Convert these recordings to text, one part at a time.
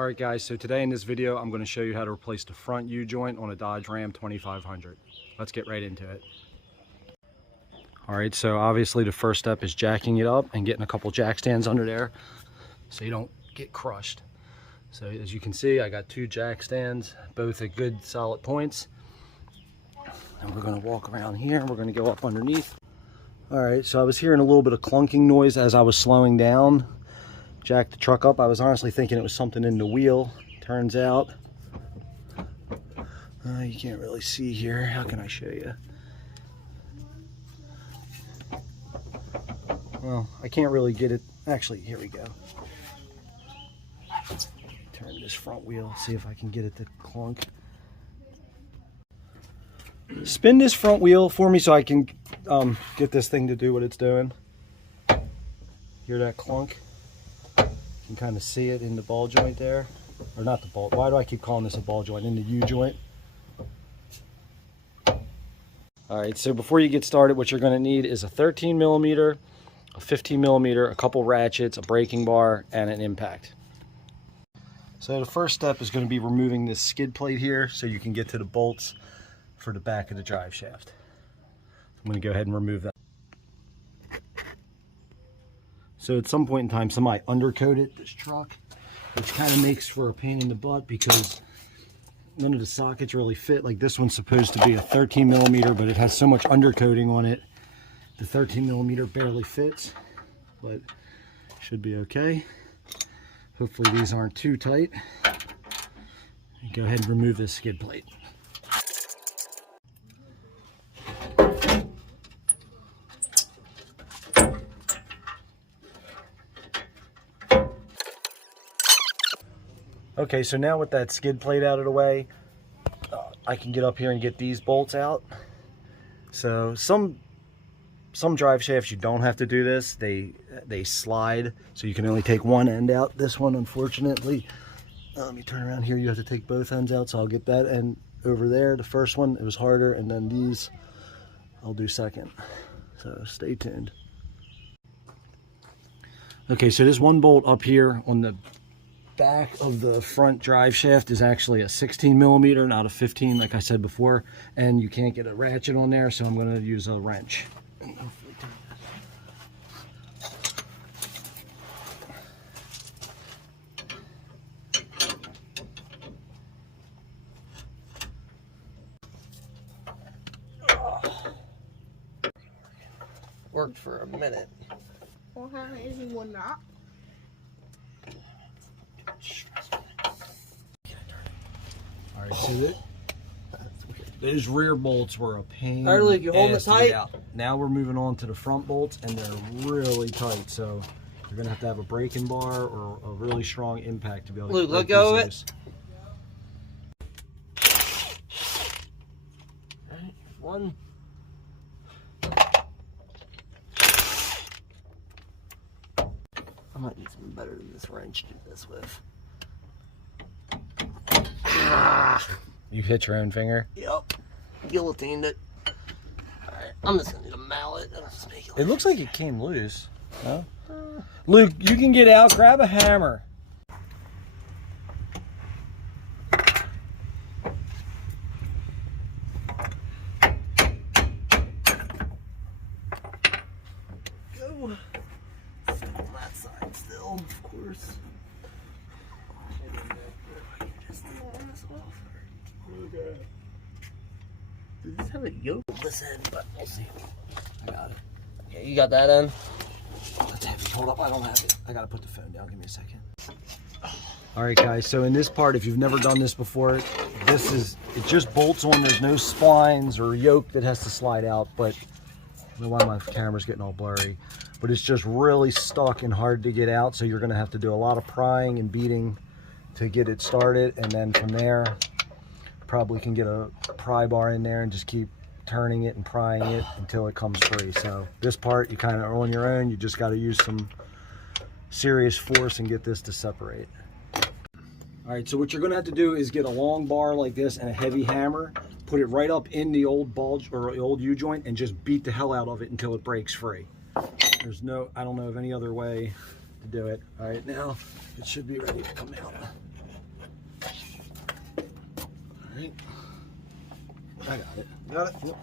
Alright guys, so today in this video I'm going to show you how to replace the front U-joint on a Dodge Ram 2500. Let's get right into it. Alright, so obviously the first step is jacking it up and getting a couple jack stands under there so you don't get crushed. So as you can see, I got two jack stands, both at good solid points. And we're going to walk around here and we're going to go up underneath. Alright, so I was hearing a little bit of clunking noise as I was slowing down. Jacked the truck up. I was honestly thinking it was something in the wheel. Turns out, you can't really see here. How can I show you? Well, I can't really get it. Actually, here we go. Turn this front wheel, see if I can get it to clunk. Spin this front wheel for me so I can get this thing to do what it's doing. Hear that clunk? You can kind of see it in the ball joint there, or not the ball. Why do I keep calling this a ball joint? In the U joint. All right, so before you get started, what you're going to need is a 13 millimeter, a 15 millimeter, a couple ratchets, a braking bar, and an impact. So the first step is going to be removing this skid plate here so you can get to the bolts for the back of the drive shaft. I'm going to go ahead and remove that. So at some point in time, somebody undercoated this truck, which kind of makes for a pain in the butt because none of the sockets really fit. Like this one's supposed to be a 13 millimeter, but it has so much undercoating on it, the 13 millimeter barely fits, but should be okay. Hopefully these aren't too tight. Go ahead and remove this skid plate. Okay, so now with that skid plate out of the way, I can get up here and get these bolts out. So some drive shafts you don't have to do this. They slide, so you can only take one end out. This one, unfortunately, let me turn around here. You have to take both ends out, so I'll get that end over there. The first one, it was harder, and then these I'll do second. So stay tuned. Okay, so this one bolt up here on the back of the front drive shaft is actually a 16 millimeter, not a 15 like I said before, and you can't get a ratchet on there, so I'm going to use a wrench. Worked for a minute. Well, how is he one not? All right, see that? Those rear bolts were a pain. All right, Luke, you hold it tight. Now we're moving on to the front bolts, and they're really tight. So you're gonna have to have a braking bar or a really strong impact to be able to. Luke, let go of it. All right, one. I might need something better than this wrench to do this with. You hit your own finger? Yep. Guillotined it. Alright, I'm just gonna need a mallet. It looks like it came loose. No? Luke, you can get out. Grab a hammer. Go. On that side still, of course. Does this have a yoke? This end, but we'll see. I got it. Yeah, you got that end? Let's have it. Hold up, I don't have it. I gotta put the phone down. Give me a second. All right, guys. So in this part, if you've never done this before, it just bolts on. There's no splines or yoke that has to slide out. But I don't know why my camera's getting all blurry. But it's just really stuck and hard to get out. So you're gonna have to do a lot of prying and beating to get it started, and then from there, probably can get a pry bar in there and just keep turning it and prying it until it comes free. So this part you kind of are on your own. You just got to use some serious force and get this to separate. All right, so what you're going to have to do is get a long bar like this and a heavy hammer, put it right up in the old bulge or the old U-joint, and just beat the hell out of it until it breaks free. There's no, I don't know of any other way to do it. All right, now it should be ready to come out. Alright. I got it. Got it? Yep.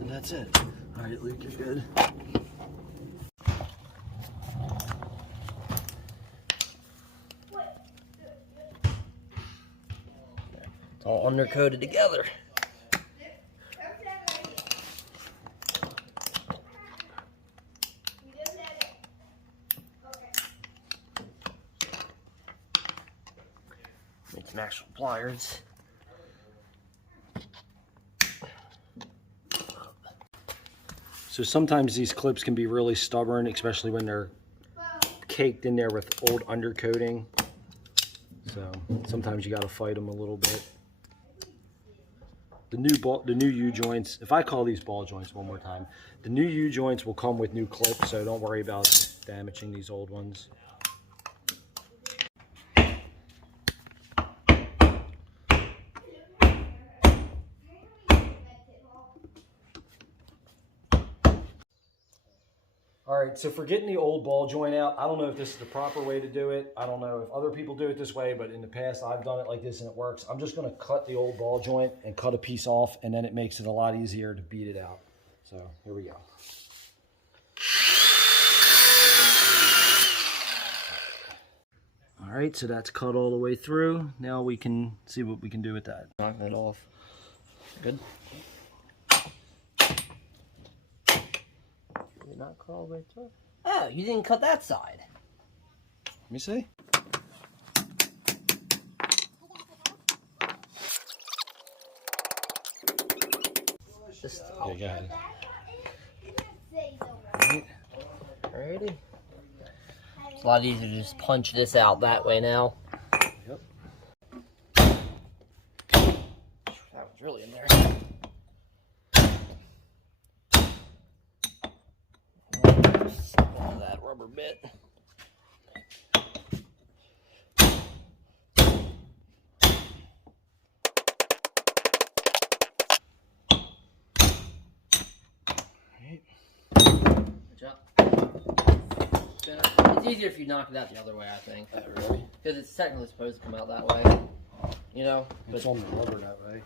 And that's it. Alright, Luke, you're good. It's all undercoated together. Make some actual pliers. So sometimes these clips can be really stubborn, especially when they're caked in there with old undercoating. So sometimes you got to fight them a little bit. The new U-joints, if I call these ball joints one more time, the new U-joints will come with new clips, so don't worry about damaging these old ones. Alright, so for getting the old ball joint out, I don't know if this is the proper way to do it. I don't know if other people do it this way, but in the past I've done it like this and it works. I'm just going to cut the old ball joint and cut a piece off, and then it makes it a lot easier to beat it out. So here we go. Alright, so that's cut all the way through. Now we can see what we can do with that. Knock that off. Good. Did not cut all the way through. Oh, you didn't cut that side. Let me see. Just Yeah, go ahead. Alrighty. It's a lot easier to just punch this out that way now. Yep. That was really in there. That rubber bit. Good job. It's easier if you knock it out the other way, I think. Really? Because it's technically supposed to come out that way. You know? It's on the rubber that way.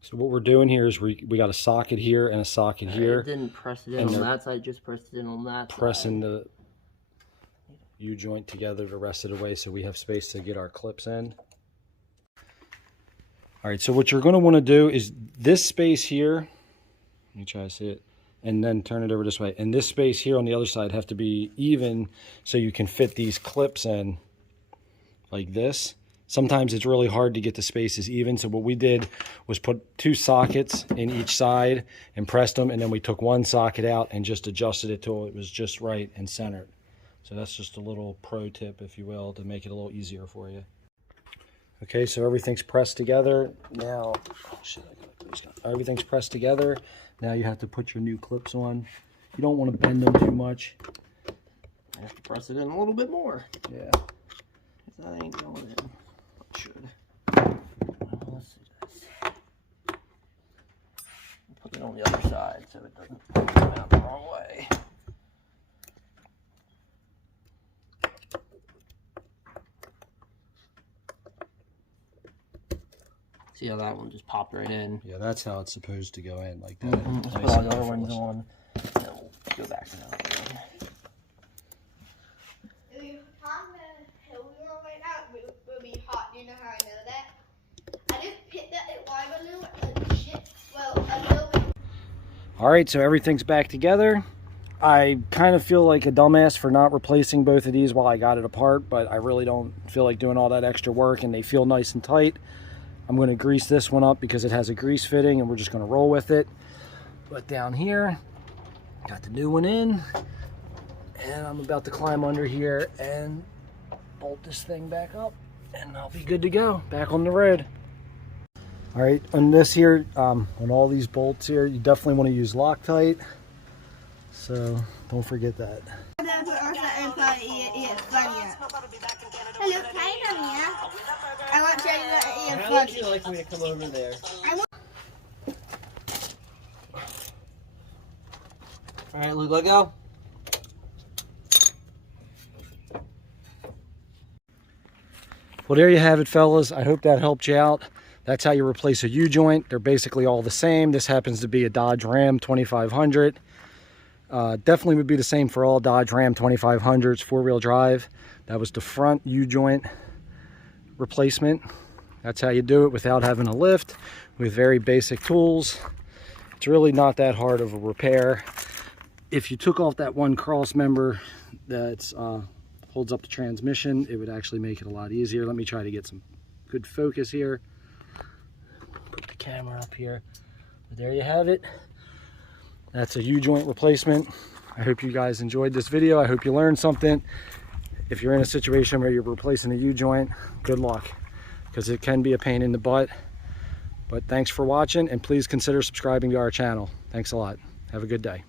So what we're doing here is we got a socket here and a socket here. It didn't press it in on that side, just pressed it in on that side. Pressing the U-joint together the rest of the way so we have space to get our clips in. All right, so what you're going to want to do is this space here, let me try to see it, and then turn it over this way. And this space here on the other side have to be even so you can fit these clips in like this. Sometimes it's really hard to get the spaces even, so what we did was put 2 sockets in each side and pressed them, and then we took one socket out and just adjusted it till it was just right and centered. So that's just a little pro tip, if you will, to make it a little easier for you. Okay, so everything's pressed together. Now, everything's pressed together. Now you have to put your new clips on. You don't want to bend them too much. I have to press it in a little bit more. Yeah. That ain't going in. Should. Let's see this. Put it on the other side so it doesn't come out the wrong way. See how that one just popped right in? Yeah, that's how it's supposed to go in, like that. Let's put all the other ones on, and then we'll go back to that one. You know how I know that? I just picked that at Waterloo and shit. Well, a little bit. All right, so everything's back together. I kind of feel like a dumbass for not replacing both of these while I got it apart, but I really don't feel like doing all that extra work, and they feel nice and tight. I'm going to grease this one up because it has a grease fitting, and we're just going to roll with it. But down here, got the new one in, and I'm about to climb under here and bolt this thing back up, and I'll be good to go, back on the road. All right, on this here, on all these bolts here, you definitely want to use Loctite, so don't forget that. Hello, can I want to show you what How would you like me to come over there? All right, Luke, let go. Well, there you have it, fellas. I hope that helped you out. That's how you replace a U-joint. They're basically all the same. This happens to be a Dodge Ram 2500. Definitely would be the same for all Dodge Ram 2500s, four-wheel drive. That was the front U-joint replacement. That's how you do it without having a lift, with very basic tools. It's really not that hard of a repair. If you took off that one cross member that holds up the transmission, it would actually make it a lot easier. Let me try to get some good focus here. Put the camera up here. But there you have it. That's a U-joint replacement. I hope you guys enjoyed this video. I hope you learned something. If you're in a situation where you're replacing a U-joint, good luck, because it can be a pain in the butt. But thanks for watching, and please consider subscribing to our channel. Thanks a lot. Have a good day.